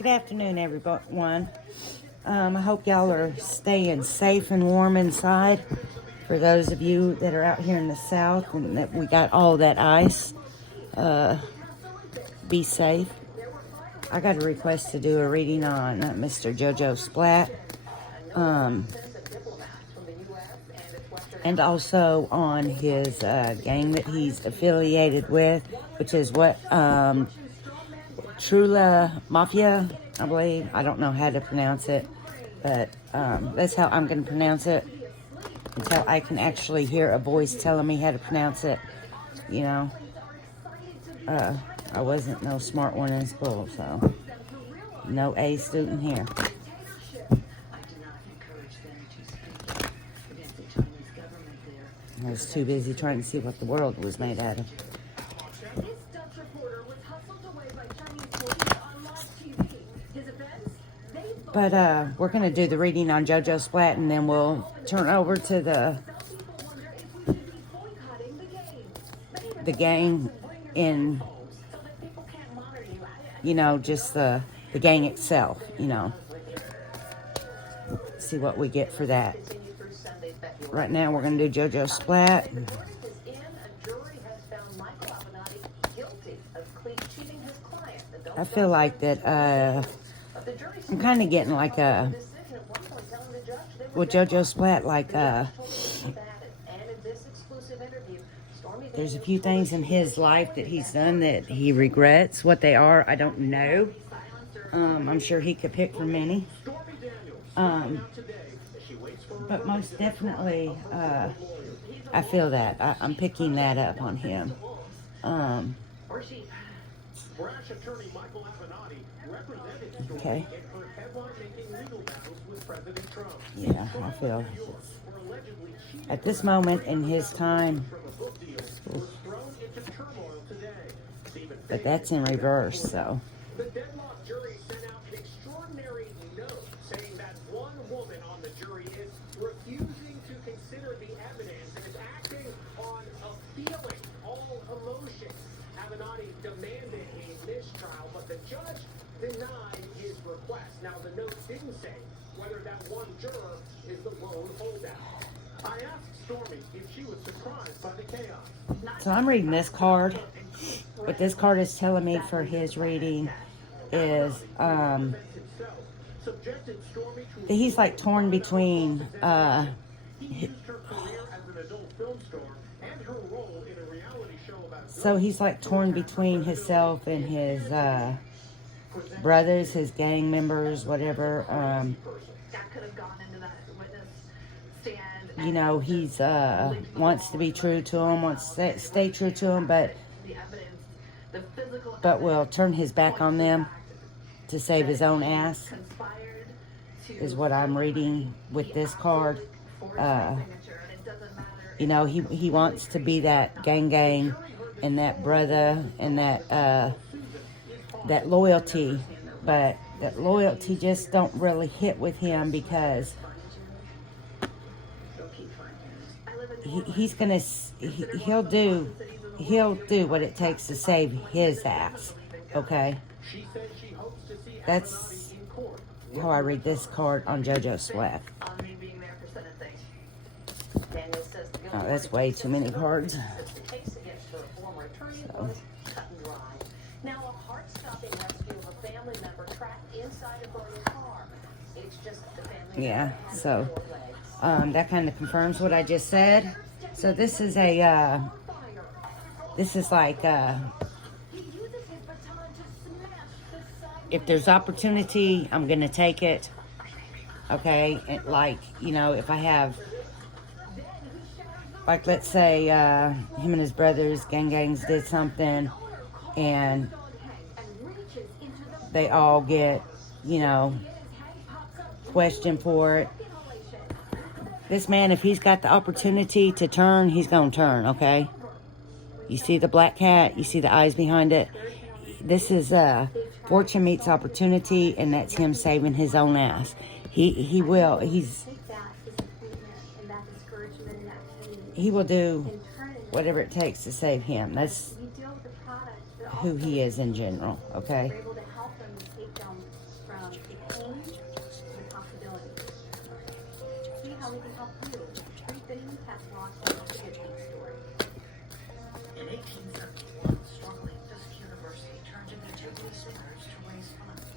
Good afternoon, everyone. I hope y'all are staying safe and warm inside. For those of you that are out here in the south and that we got all that ice, be safe. I got a request to do a reading on Mr. JoJo Splat, and also on his gang that he's affiliated with, which is what Trula Mafia, I believe. I don't know how to pronounce it, but that's how I'm going to pronounce it until I can actually hear a voice telling me how to pronounce it. You know, I wasn't no smart one in school, so no A student here. I was too busy trying to see what the world was made out of. But we're going to do the reading on JoJo Splat, and then we'll turn over to the gang in, you know, just the gang itself, you know. See what we get for that. Right now we're going to do JoJo Splat. I feel like that I'm kind of getting like with JoJo Splat, like there's a few things in his life that he's done that he regrets. What they are, I don't know. I'm sure he could pick from many. But most definitely, I feel that. I'm picking that up on him. Okay. Yeah, I feel at this moment in his time, but that's in reverse, so. The deadlock jury sent out an extraordinary note saying that one woman on the jury is refusing to consider the evidence and is acting on a feeling, all emotions. Avenatti demanded a mistrial, but the judge denied his request. Now, the note didn't say whether that one juror is the lone holdout. I asked Stormy if she was surprised by the chaos. So I'm reading this card. What this card is telling me for his reading is he's like torn between so he's like torn between himself and his brothers, his gang members, whatever. You know, he's wants to be true to him, wants to stay true to him, but will turn his back on them to save his own ass, is what I'm reading with this card. You know, he wants to be that gang and that brother and that loyalty, but that loyalty just don't really hit with him because he'll do what it takes to save his ass. Okay, that's how I read this card on JoJo Splat. Oh, that's way too many cards. So. Now, a heart-stopping rescue of a family member trapped inside a burning car. It's just the family. Yeah, so that kind of confirms what I just said. So this is like if there's opportunity, I'm gonna take it. Okay, and like, you know, if I have, like, let's say him and his brothers, gangs did something, and they all get, you know, questioned for it. This man, if he's got the opportunity to turn, he's gonna turn. Okay. You see the black cat, you see the eyes behind it. This is fortune meets opportunity, and that's him saving his own ass. He will do whatever it takes to save him. That's who he is in general, okay? a home with possibilities. See how we can help you. Treat the new test loss and the Vietnam story. In 1871, struggling Fisk University turned to the Jubilee Singers to raise funds.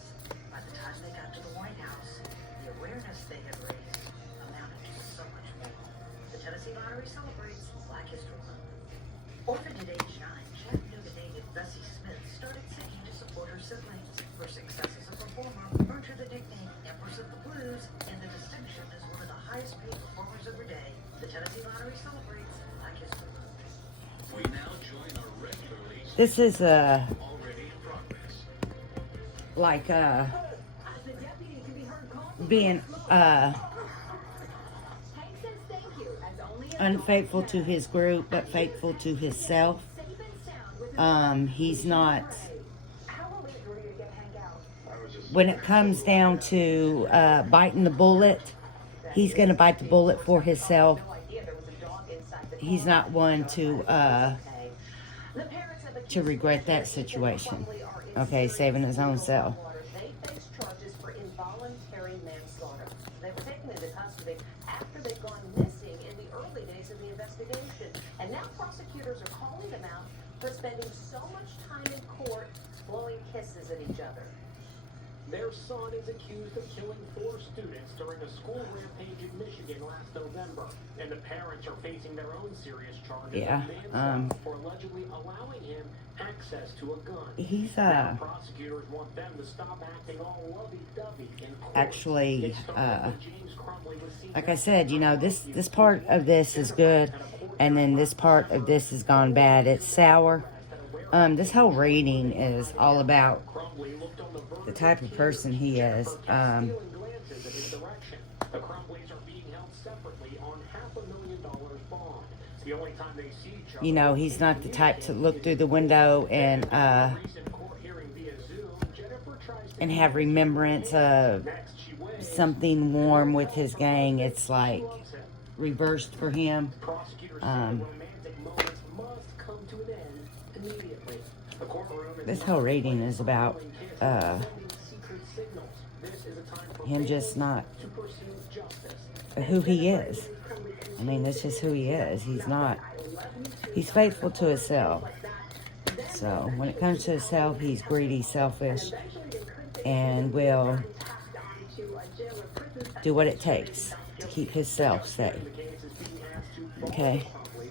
By the time they got to the White House, the awareness they had raised amounted to so much more. The Tennessee Lottery celebrates Black History Month. Orphaned at age 9, Chattanooga native Bessie Smith started singing to support her siblings. Her success as a performer earned her the nickname Empress of the Blues and the distinction as one of the highest paid performers of her day. The Tennessee Lottery celebrates Black History Month. We now join our regularly This is already in progress. like As the deputy can be heard calling. being Hank says thank you, as only a unfaithful dog to can. his group but faithful to himself. Safe and sound with He's not, How are we ready to get Hank out? when it comes down to biting the bullet, he's going to bite the bullet for himself. No idea there was a dog inside the He's not one to The parents of to regret that situation. Okay, saving his own self. They face charges for involuntary manslaughter. They were taken into custody after they'd gone missing in the early days of the investigation. And now prosecutors are calling them out for spending so much time in court blowing kisses at each other. Their son is accused of killing 4 students during a school rampage in Michigan last November, and the parents are facing their own serious charges Yeah, of manslaughter for allegedly allowing him access to a gun. He's Now, prosecutors want them to stop acting all lovey-dovey in court. actually, It started when James Crumley was seen like I said, you know, this part of this is good, and then this part of this has gone bad. It's sour. This whole reading is all about Crumley looked on the verge the type of person he is. stealing glances in his direction. The Crumbleys are being held separately on $500,000 bond. It's the only time they see each other. You know, he's not the type to look through the window and Recent court hearing via Zoom, Jennifer tries to and have remembrance of next she waves. something warm with his gang. It's like Loves him. reversed for him. Prosecutors say Um, romantic moments must come to an end immediately. The courtroom is This whole reading is about sending secret signals. This is a time for him just not to pursue justice. who he is. I mean, that's just who he is. He's faithful to himself. So when it comes to himself, he's greedy, selfish, and will do what it takes to keep himself safe. Okay.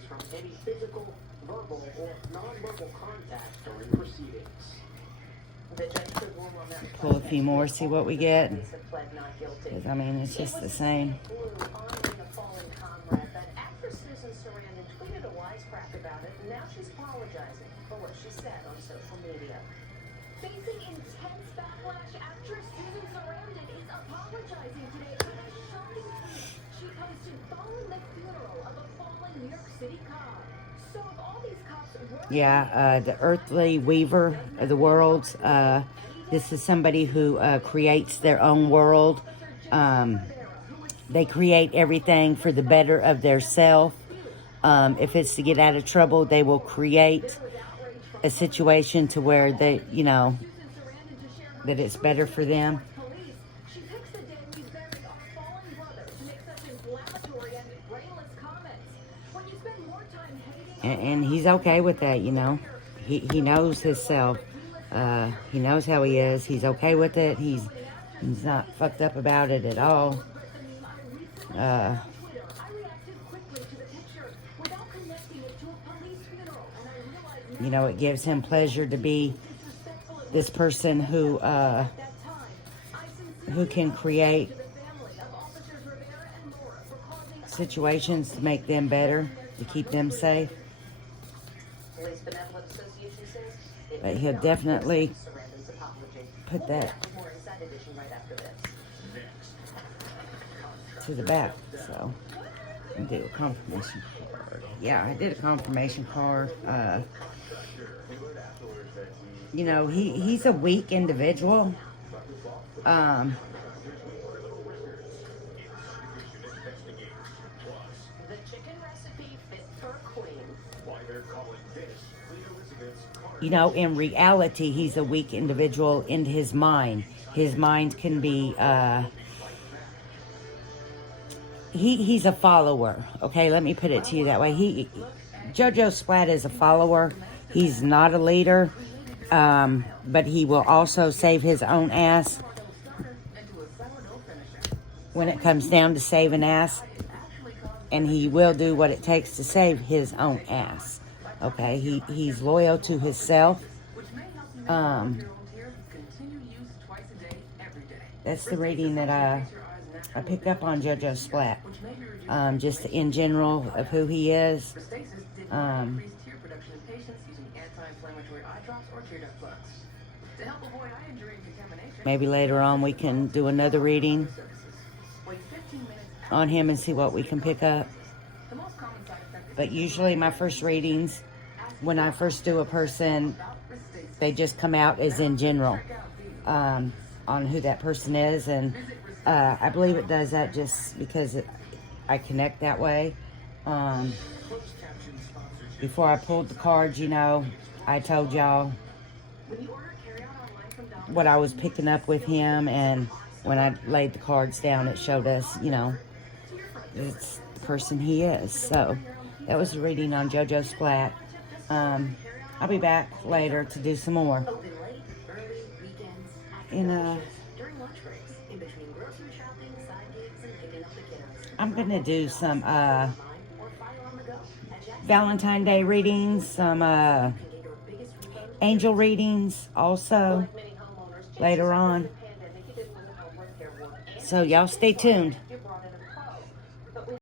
From any physical, verbal, or non-verbal contact during proceedings. The judge could rule on that. Pull a few more, see what we get. Police have pled not guilty. 'Cause, I mean, it's just the same. Blue honoring a fallen comrade, but actress Susan Sarandon tweeted a wisecrack about it, and now she's apologizing for what she said on social media. Facing intense backlash, actress Susan Sarandon is apologizing today in a shocking tweet she posted following the funeral of a fallen New York City cop. So if all these cops were Yeah, the earthly weaver of the worlds. This is somebody who creates their own world. They create everything for the better of their self. If it's to get out of trouble, they will create a situation to where they, you know, that it's better for them. police, she picks the day we buried our fallen brother to make such inflammatory and brainless comments. When you spend more time hating And he's okay with that, you know. He knows himself. He knows how he is. He's okay with it. He's not fucked up about it at all. Twitter, I reacted quickly to the picture without connecting it to a police funeral, and I realized You know, it gives him pleasure to be disrespectful it this person who at that time. I sincerely can create to the family of officers Rivera and Laura for causing situations to make them better, to keep them safe. Police Benevolent Association says it But is he'll not definitely Sarandon's apology. put We'll be that back with more Inside Edition right after this. to the back. So, I do a confirmation card. Yeah, I did a confirmation card. You know, he's a weak individual. The chicken recipe fit for a queen. Why they're calling this Queen Elizabeth's Carnival you know, in reality, he's a weak individual in his mind. His mind can be, he's a follower. Okay, let me put it to you that way. JoJo Splat is a follower. He's not a leader, but he will also save his own ass when it comes down to saving ass. And he will do what it takes to save his own ass. Okay, he's loyal to himself. That's the reading that I picked up on JoJo Splat. Just in general of who he is. Maybe later on we can do another reading on him and see what we can pick up. But usually my first readings, when I first do a person, they just come out as in general on who that person is. And I believe it does that just because I connect that way. Before I pulled the cards, you know, I told y'all what I was picking up with him, and when I laid the cards down, it showed us, you know, it's the person he is. So that was the reading on JoJo Splat. I'll be back later to do some more. I'm gonna do some Valentine Day readings, some angel readings also later on. So y'all stay tuned.